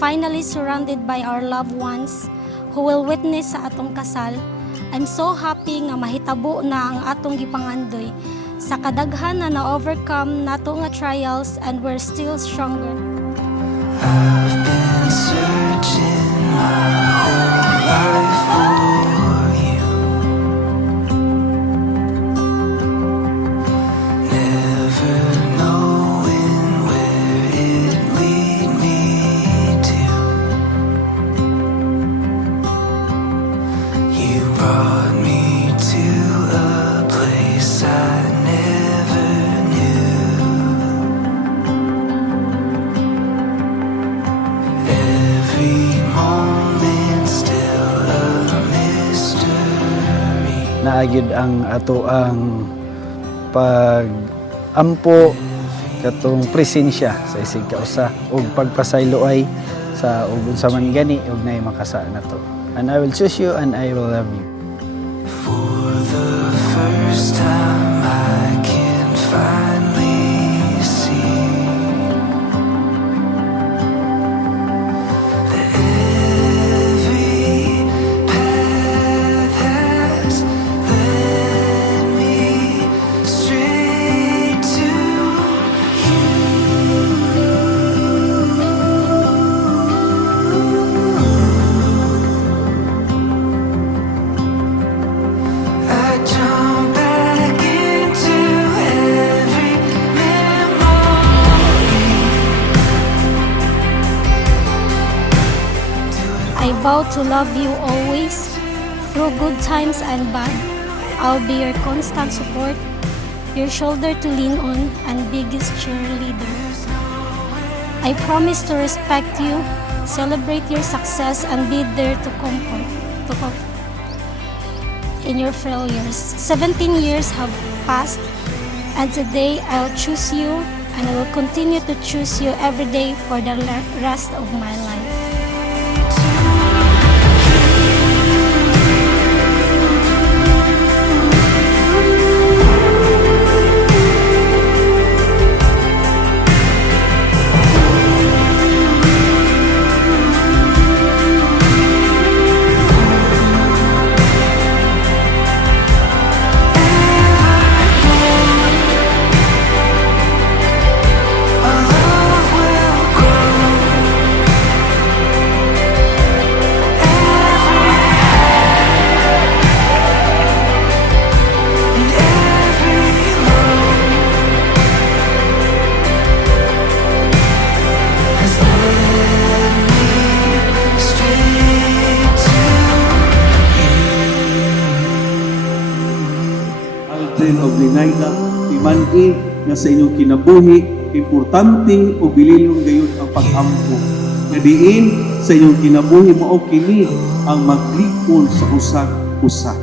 finally surrounded by our loved ones who will witness sa atong kasal. I'm so happy nga mahitabo na ang atong gipangandoy sa kadaghan na na-overcome nato nga trials, and we're still stronger. I've been searching my whole life for you, never knowing where it lead me to. You brought me to a place I never knew. Every moment still a mystery. Naagid ang ato ang pag-ampo katong presensya sa isig kausa ug pagpasayloay sa ug unsa man gani ug nay makasa nato. And I will choose you and I will love you. For the first time I can finally see that every path has led me straight to I jump back into every memory. I vow to love you always, through good times and bad. I'll be your constant support, your shoulder to lean on, and biggest cheerleader. I promise to respect you, celebrate your success, and be there to comfort in your failures. 17 years have passed, and today I'll choose you, and I will continue to choose you every day for the rest of my life. Our love will grow. Every and every low has led me straight to Aldrin og Linayla, imani nga sa inyong kinabuhi, importante o bililong gayon ang pag-ampo. Nga diin sa inyong kinabuhi mao kini ang maglikol sa usa-usa.